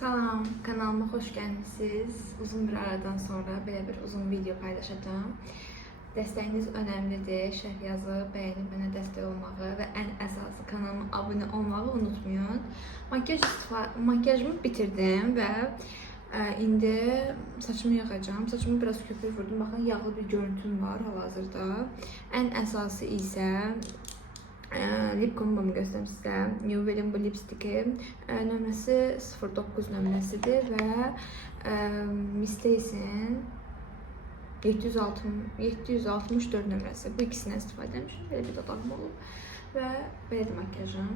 Salam, kanalıma xoş gəlmisiniz. Uzun bir aradan sonra belə bir uzun video paylaşacağım. Dəstəyiniz önəmlidir. Şərh yazıb, bəyənib mənə dəstək olmağı və ən əsası kanalıma abunə olmağı unutmayın. Makyajımı bitirdim və indi saçımı yığacağım. Saçımı biraz köpük vurdum. Baxın, yağlı bir görüntüm var hal-hazırda. Ən əsası isə lip kombomu göstereyim size. New Balm bu lipstiki nömrəsi 09 nömrəsidir və Miss Stacy'nin 764 nömrəsi. Bu ikisindən istifadə etmişim. Belə bir dodağım olub və belədir makyajım.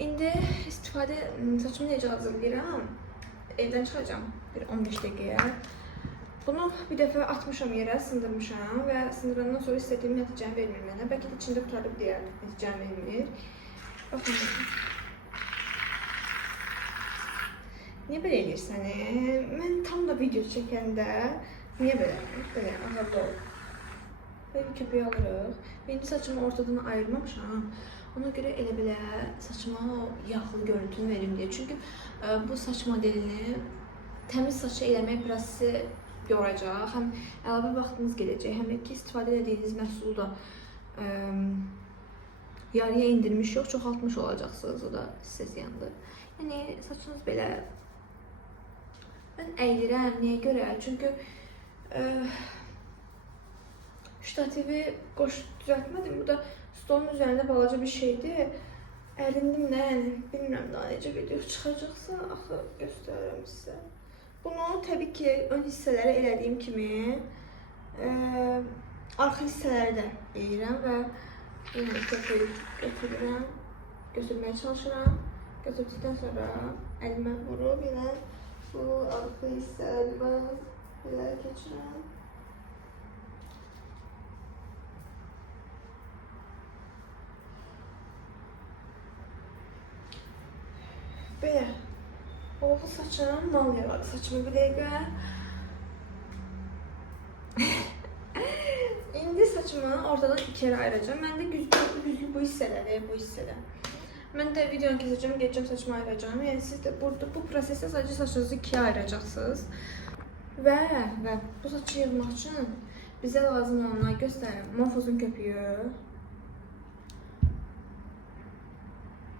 İndi saçımı necə hazırlayıram? Evdən çıxacağım bir 15 dəqiqəyə. Bunu bir dəfə atmışam yerə, sındırmışam və sındırandan sonra istədiyim nəticəni vermir mənə. Bəlkə də içində qutarıb deyər, nəticəni vermir. Baxın. Niyə belə edirsən? Mən tam da video çəkəndə niyə belə? Belə azadlı ol. Belə bir köpüyü alırıq. İndi saçımı ortadan ayırmamışam. Ona görə elə belə saçıma yağlı görüntünü verim deyə. Çünki bu saç modelini təmiz saçı eləmək biraz sizi yoracaq. Həm əlavə vaxtınız gedəcək, həm ki istifadə etdiyiniz məhsulu da yarıya indirmiş yox, çoxaltmış olacaqsınız. O da sizə ziyandır. Yəni saçınız belə mən əyilirəm. Niyə görə? Çünki ştativi düzəltmədim. Bu da stolun üzərində balaca bir şeydir. Əlindim nə? Yəni bilmirəm daha necə video çıxacaqsa, axı göstərirəm sizə. Bunu təbii ki ön hissələrə elədiyim kimi arxa hissələri də eləyirəm və yenə köpüyü götürürəm, götürməyə çalışıram. Götürdükdən sonra əlimə vurub yenə bu arxa hissələrimi belə keçirəm. Belə. Oldu saçım, mal yaradı saçımı bir dəqiqə. İndi saçımı ortadan ikiyə ayıracağım. Mən də güzgü bu hissələri, bu hissədə. Mən də videonu kesəcəm, gedəcəm saçımı ayıracağım. Yəni siz də burada bu prosesdə sadəcə saçınızı ikiyə ayıracaqsınız. Və bu saçı yığmaq üçün bizə lazım olanları göstərim. Morphos'un köpüyü.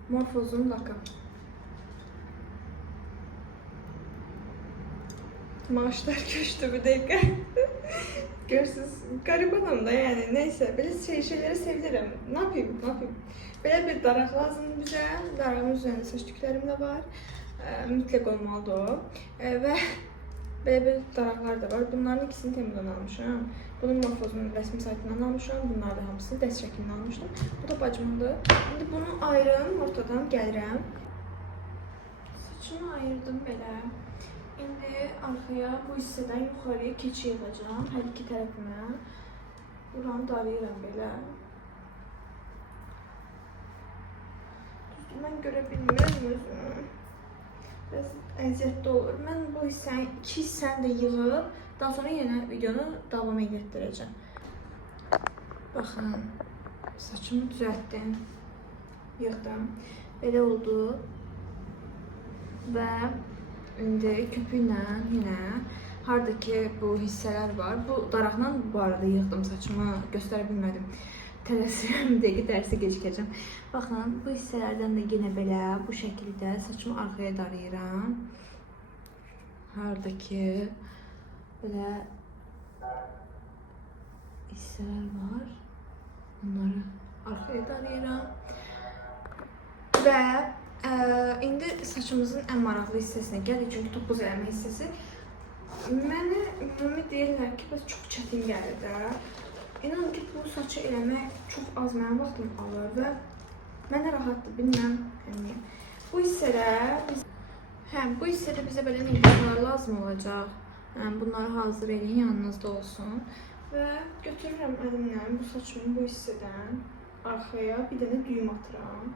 Morphos'un lakı. Maaşlar köştü bir dakika. Görürsünüz, garibanım da yani, neyse. Böyle şeyleri sevdirim. Ne yapayım? Böyle bir daraq lazımdır bizə. Darağın üzerinde saç tüklərim də var. Mütləq olmalıdır o. Və belə bir daraqlar da var. Bunların ikisini Temu'dan almışam. Bunun Morphos'un rəsmi saytından almışam. Bunlar da hamısını dəst şəklində almışdım. Bu da bacımındır. Şimdi bunu ayırım, ortadan gəlirəm. Saçımı ayırdım belə. İndi arxaya bu hissədən yuxarıya keçi yığacağım, hər iki tərəfimə. Buranı darayıram belə. Düzdür, mən görə bilmirəm özümü. Biraz əziyyətli olur. Mən bu hissəni, iki hissəni də yığıb, daha sonra yenə videonu davam etdirəcəm. Baxın, saçımı düzəltdim, yığdım. Belə oldu. Və İndi köpüklə yenə hardakı bu hissələr var. Bu daraqla bu arada yığdım saçımı, göstərə bilmədim. Tələsirəm, dəqiq dərsə gecikəcəm. Baxın, bu hissələrdən də yenə belə bu şəkildə saçımı arxaya darayıram. Hardakı belə hissələr var. Bunları arxaya darayıram. Və indi saçımızın ən maraqlı hissəsinə gəlir, çünki topuz eləmə hissəsi. Mənə ümumi deyirlər ki, çox çətin gəlir də. İnanın ki, bu saçı eləmək çox az mənim vaxtım alır və mənə rahatdır, bilməm. Bu hissədə bizə belə miqdarlar lazım olacaq. Bunları hazır edin, yanınızda olsun. Və götürürəm əlimlə bu saçımı bu hissədən arxaya bir dənə düyüm atıram.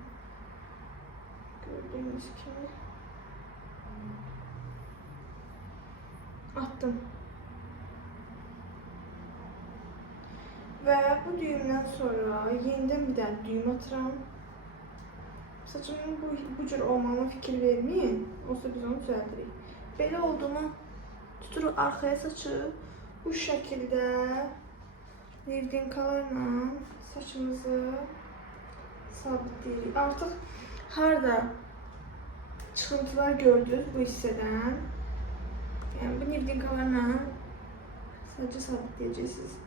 Gördüğünüz kimi attım. Ve bu düğümden sonra yeniden bir daha düğüm atıram. Saçımın bu cür olmağına fikir vermeyin. Olsa biz onu düzeltirik. Belə olduğunu tuturuq arxaya saçı bu şəkildə nevdinkalarla saçımızı sabitləyirik. Artıq harda çıxıntılar gördünüz bu hissədən. Yəni bu nevdinkalarla saçı sabitləyəcəksiniz.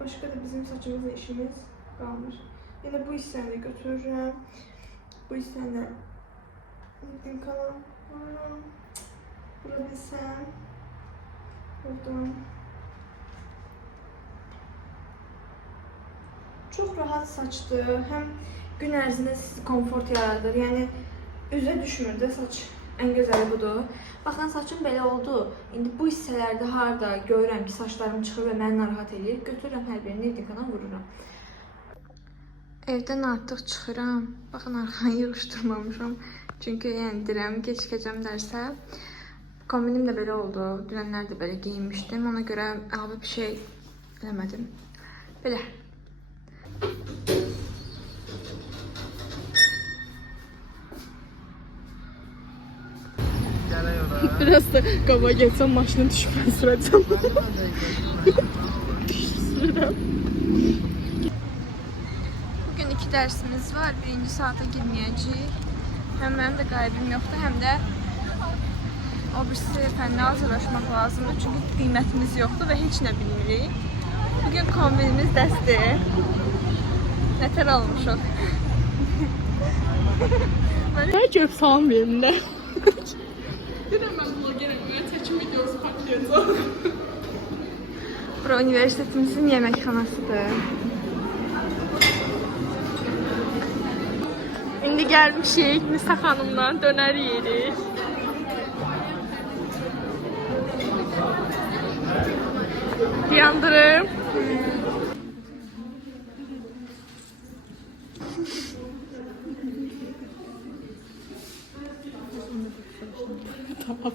Başqa da bizim saçımızla işimiz qalmır. Yəni bu hissəni də götürürəm. Bu hissəni də nevdinkalar vururam. Bura desəm. Buradan. Çox rahat saçdır. Həm gün ərzində sizi komfort yaradır. Yəni üzə düşmür də saç. Ən gözəli budur. Baxın saçım belə oldu. İndi bu hissələrdə harda görürəm ki, saçlarım çıxır və məni narahat edir. Götürürəm hər birini nevdinkadan vururam. Evdən artıq çıxıram. Baxın arxanı yığışdırmamışam. Çünki yəni deyirəm keçəcəm dərsə. Kombinim də belə oldu. Dünənlər də belə geyinmişdim. Ona görə əlavə bir şey eləmədim. Belə. Biraz da qaba geçsəm maşının düşməz sürəcəm. Bugün 2 dərsimiz var. Birinci saata girməyəcəyik. Həm mənim də qaybim yoxdur, həm də o birisi fəndən hazırlaşmaq lazımdır. Çünki qiymətimiz yoxdur və heç nə bilmirik. Bugün kombinimiz dəstir. Nətər almışıq. Hər görüb salam verim də. Deyirəm mən blogerəm, mən çəkim videosu patlayacaq. Bura universitetimizin yeməkxanasıdır. İndi gəlmişik Nisa xanımdan dönər yeyirik. Yandırım. Tamam.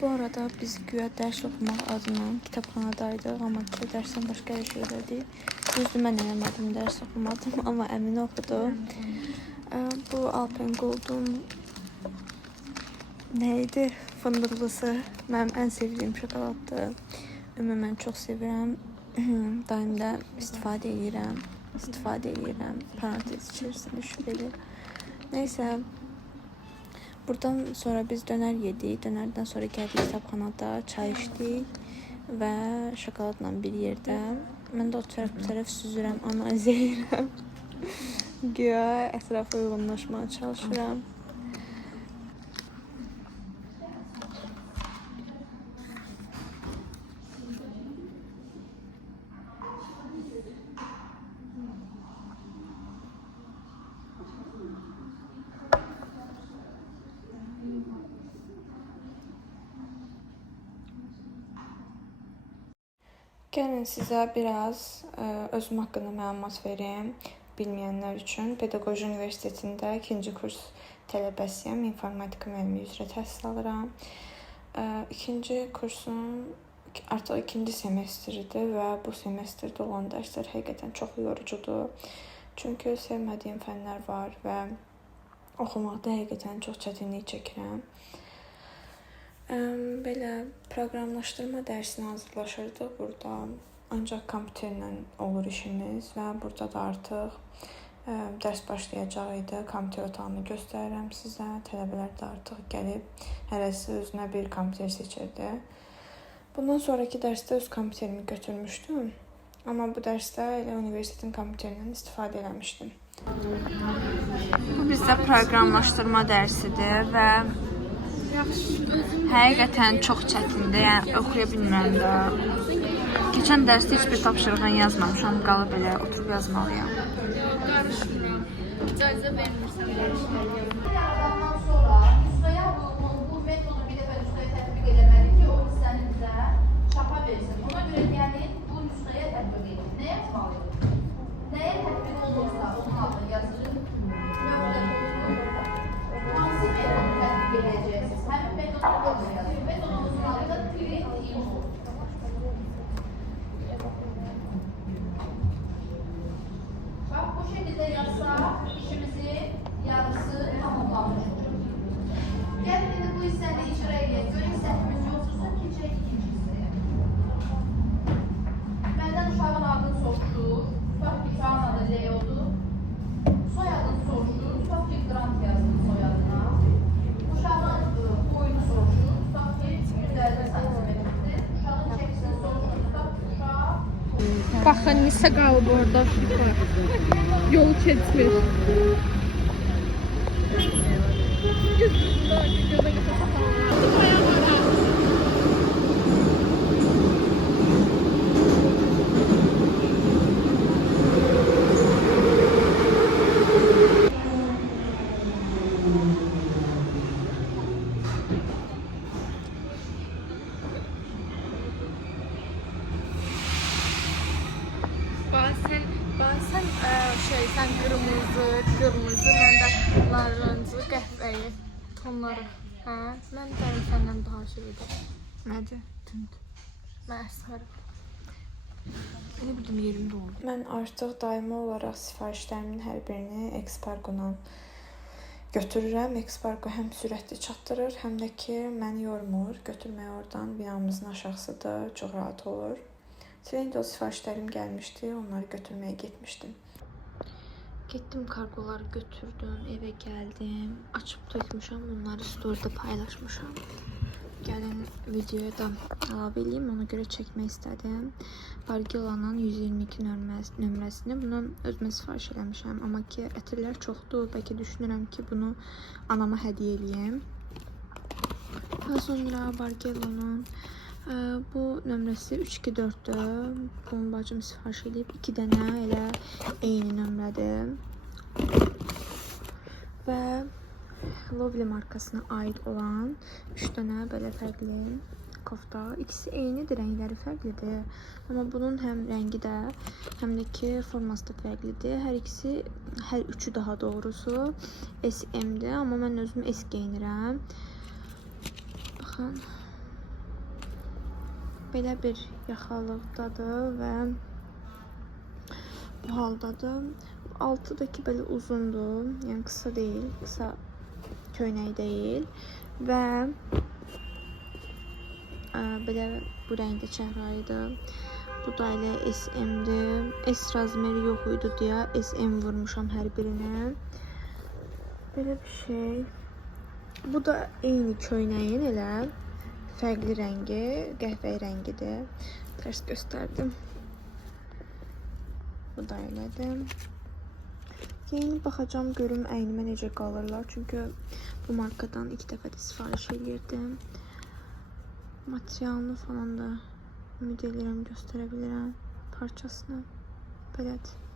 Bu arada biz güya dərs oxumaq adına kitabxanadaydıq, amma dərsdən başqa hər şey elədik. Düzdür, mən eləmədim, dərs oxumadım, amma Əminə oxudu. Bu Alpengold'un neydi? Fındıqlısı. Mənim ən sevdiyim şokoladdır. Ümumən çox sevirəm. Daim də istifadə edirəm. Parantez içərisində şübhəli. Neysə. Buradan sonra biz dönər yedik. Dönərdən sonra gəldik kitabxanada, çay içdik və şokoladla bir yerdə. Mən də o tərəf bu tərəf süzürəm, analiz edirəm. Güya ətrafa uyğunlaşmağa çalışıram. Gəlin sizə biraz özüm haqqında məlumat verim bilməyənlər üçün. Pedaqoji Universitetində 2-ci kurs tələbəsiyəm. İnformatika müəllimi üzrə təhsil alıram. 2-ci kursun artıq 2-ci semestridir və bu semestrdə olan dərslər həqiqətən çox yorucudur. Çünki sevmədiyim fənlər var və oxumaqda həqiqətən çox çətinlik çəkirəm. Belə proqramlaşdırma dərsinə hazırlaşırdıq burada. Ancaq kompüterlə olur işimiz və burada da artıq dərs başlayacaq idi. Kompüter otağını göstərirəm sizə. Tələbələr də artıq gəlib hərəsi özünə bir kompüter seçirdi. Bundan sonraki dərsdə öz kompüterimi götürmüşdüm. Amma bu dərsdə elə universitetin kompüterindən istifadə eləmişdim. Bu bizdə proqramlaşdırma dərsidir və həqiqətən çox çətindir, yəni oxuya bilmirəm də. Keçən dərsdə heç bir tapşırığını yazmamışam, qalıb elə oturub yazmalıyam. Qarışmıram. İcazə vermirsən qarışmıram. Ondan sonra nüsxəyə bu metodu bir dəfə nüsxəyə tətbiq eləməli ki, o hissəni bizə şapa versin. Ona görə gəlin bu nüsxəyə tətbiq edin. Nə yazmalıyıq? Nəyə tətbiq olursa onun adını yazın. Hansı metodu tətbiq edəcəksiniz? də yazsaq, işimizin yarısı tamamlanmış olur. Gəlin indi bu hissəni icra edək. Görək səhvimiz yoxdursa, keçək ikinci hissəyə. Məndən uşağın adını soruşur. Tutaq ki, uşağın adı Leo'dur. Soyadını soruşur. Tutaq ki, Grant yazılır soyadına. Uşağın boyunu soruşur. Tutaq ki, 150 santimetrdir. Uşağın çəkisini soruşur. Tutaq ki, uşaq Baxın, Nisa qalıb orada. Yol keçmir. Bazen sen kırmızı, ben de narıncı, qəhvəyi tonları. Hə, mən dərim səndən daha şeydir. Nədir? Tünd. Mən əsmərəm. Elə bildim yerimdə oldu. Mən artıq daimi olaraq sifarişlərimin hər birini Expargo-dan götürürəm. Expargo həm sürətli çatdırır, həm də ki, məni yormur. Götürmək oradan binamızın aşağısıdır, çox rahat olur. Indi o sifarişlərim gəlmişdi, onları götürməyə getmişdim. Getdim, kargoları götürdüm, evə gəldim. Açıb tökmüşəm, onları story'da paylaşmışam. Gəlin videoya da əlavə edeyim, ona görə çəkmək istədim. Bargellanın 122 nömrəsini bunu özümə sifariş eləmişəm. Amma ki, ətirlər çoxdur, bəlkə düşünürəm ki, bunu anama hədiyyə eləyim. Daha sonra Bargellanın bu nömrəsi 324-dür. Bunu bacım sifariş edib. 2 dənə elə eyni nömrədir. Və Lovely markasına aid olan 3 dənə belə fərqli kofta. İkisi eynidir, rəngləri fərqlidir. Amma bunun həm rəngi də, həm də ki forması da fərqlidir. Hər üçü daha doğrusu SM-dir. Amma mən özüm S geyinirəm. Baxın. Belə bir yaxalıqdadır və bu haldadır. Altıdakı belə uzundur, yəni qısa deyil, qısa köynək deyil və belə bu rəngdə çəhrayıdır. Bu da elə SM-dir. S razmeri yox idi deyə SM vurmuşam hər birinə. Belə bir şey. Bu da eyni köynəyin elə fərqli rəngi, qəhvəyi rəngidir. Tərs göstərdim. Bu da elədir. Yeni baxacağım, görüm əynimə necə qalırlar. Çünki bu markadan 2 dəfə də sifariş edirdim. Materialını falan da ümid edirəm göstərə bilirəm parçasını. Belədir.